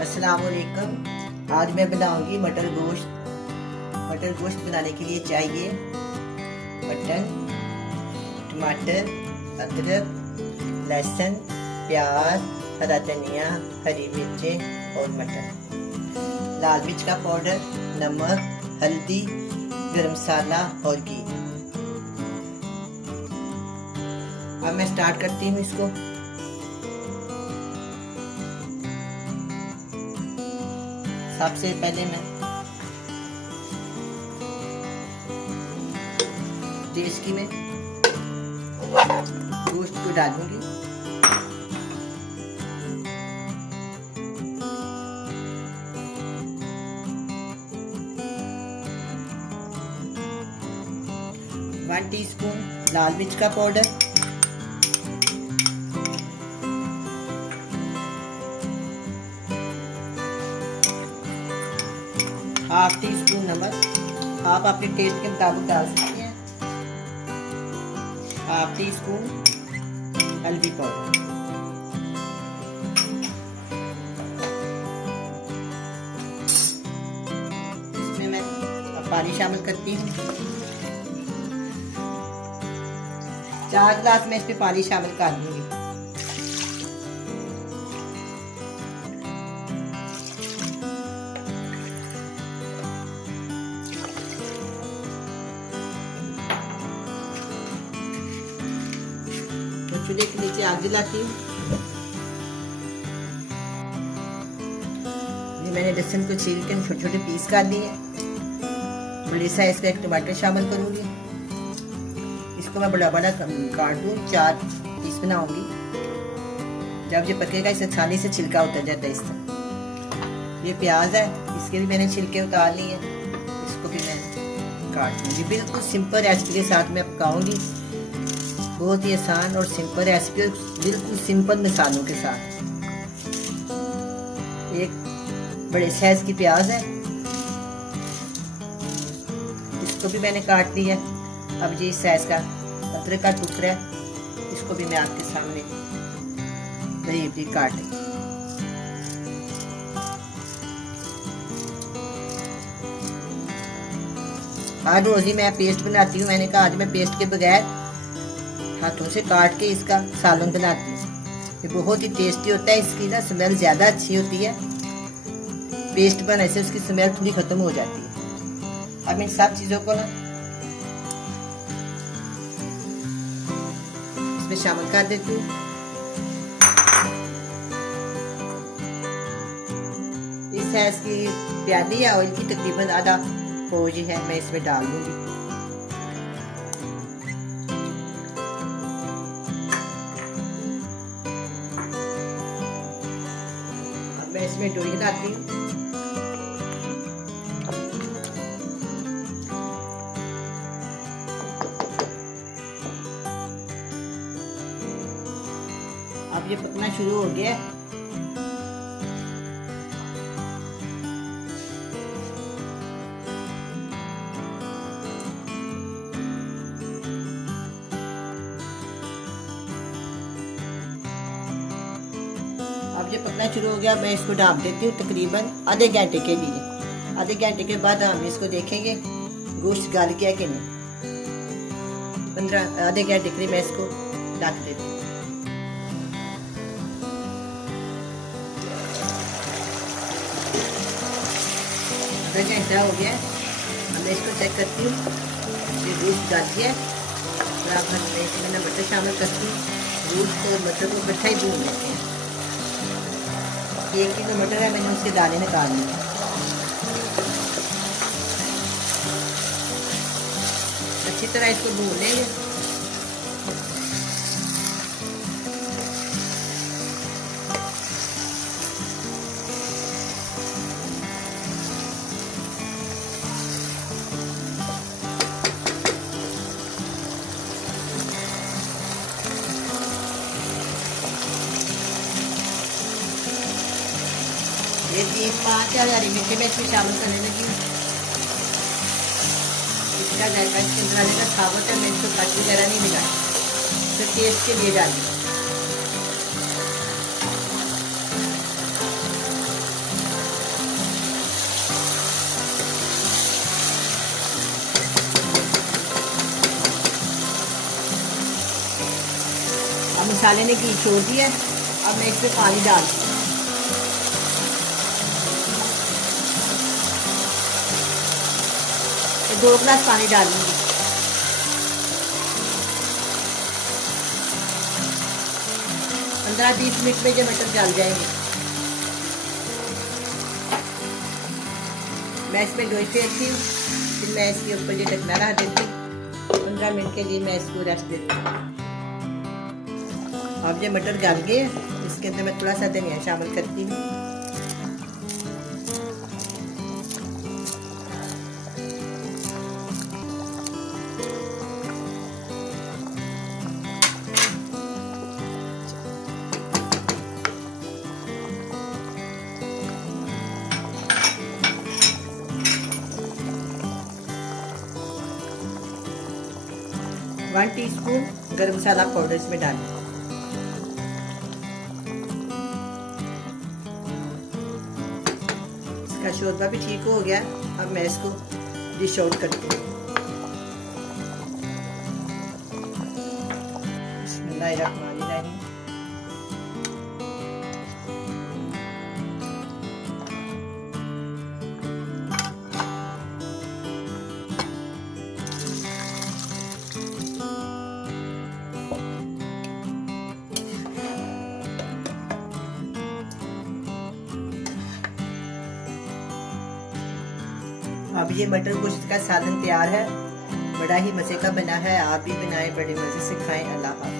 अस्सलाम वालेकुम। आज मैं बनाऊंगी मटर गोश्त। मटर गोश्त बनाने के लिए चाहिए मटन, टमाटर, अदरक, लहसुन, प्याज, हरा धनिया, हरी मिर्चें और मटर, लाल मिर्च का पाउडर, नमक, हल्दी, गरम मसाला और घी। अब मैं स्टार्ट करती हूँ इसको। सबसे पहले मैं देसी में गोश्त को डालूंगी। वन टीस्पून लाल मिर्च का पाउडर, हाफ टी स्पून नमक, आप अपने टेस्ट के मुताबिक डाल सकते हैं। हाफ टी स्पून हल्दी पाउडर, इसमें मैं पानी शामिल करती हूँ। 4 गिलास में इसमें पानी शामिल कर दूंगी। चूल्हे के नीचे आग जलाती हूँ। ये मैंने लहसुन को छील के छोटे छोटे पीस कर दिए। बड़े साइज का एक टमाटर शामिल करूंगी। इसको मैं बड़ा बड़ा काट दूँ, 4 पीस बनाऊंगी। जब ये पकेगा इसे आसानी से छिलका उतर जाता है इस तरह। ये प्याज है, इसके भी मैंने छिलके उतार लिए। इसको भी मैं काट दूंगी। बिल्कुल सिंपल रेसिपी के साथ मैं पकाऊंगी। बहुत ही आसान और सिंपल रेसिपी, बिल्कुल सिंपल मसालों के साथ। एक बड़े साइज की प्याज है, इसको भी मैंने काट लिया। अब ये इस साइज का अदरक का टुकड़ा है, इसको भी मैं आपके सामने बारीक बारीक काट ली। हर रोज ही मैं पेस्ट बनाती हूँ। मैंने कहा आज मैं पेस्ट के बगैर हाथों से काट के इसका सालन बनाती हूँ। ये बहुत ही टेस्टी होता है। इसकी ना स्मेल ज़्यादा अच्छी होती है। पेस्ट बनाने से उसकी स्मेल थोड़ी खत्म हो जाती है। अब इन सब चीज़ों को ना इसमें शामिल कर देती हूँ। इस साइज की प्याली या ऑयल की तकरीबन आधा पौज है, मैं इसमें डाल दूंगी। मैं इसमें डोई डालती हूँ। अब ये पकना शुरू हो गया। अब ये पकना शुरू हो गया। मैं इसको ढाँप देती हूँ तकरीबन आधे घंटे के लिए। आधे घंटे के बाद हम इसको देखेंगे गोश्त गल गया कि नहीं। आधे घंटे के लिए मैं इसको ढक देती हूँ। आधा घंटा हो गया। मैं इसको चेक करती हूँ, ये गोश्त गल गया। और अब मैं मटर शामिल करती हूँ। गोश्त और मटर को इकट्ठा ही भून लेते हैं। 1 किलो मटर है, मैंने उसके दाने निकाल लिए। अच्छी तरह इसको भून लेंगे। ये 5 हरी मिर्ची में इसमें शामिल करने लगी। इसका जायका इसके अंदर आने का खावत है। मैं इसको कट वगैरह नहीं मिलाई, तो टेस्ट के लिए डाली। मसाले ने घी छोड़ दिया। अब मैं इसमें पानी डाल 2 गिलास पानी डालूंगी। पंद्रह 20 मिनट में ये मटर गल जाएंगे। मैं इसमें लोई पे रखी हूँ, फिर मैं इसके ऊपर ये ढकना रख देती हूँ। 15 मिनट के लिए मैं इसको रेस्ट देती हूँ। अब ये मटर गल गए, इसके अंदर मैं थोड़ा सा धनिया शामिल करती हूँ। वन टीस्पून गरम मसाला पाउडर इसमें डालें। इसका शोरबा भी ठीक हो गया। अब मैं इसको डिश आउट करती हूँ। बिस्मिल्लाहिर्रहमानिर्रहीम। अब ये मटर गोश्त का सालन तैयार है। बड़ा ही मज़े का बना है, आप भी बनाएं, बड़े मज़े से खाएं। अल्लाह हाफ़िज़।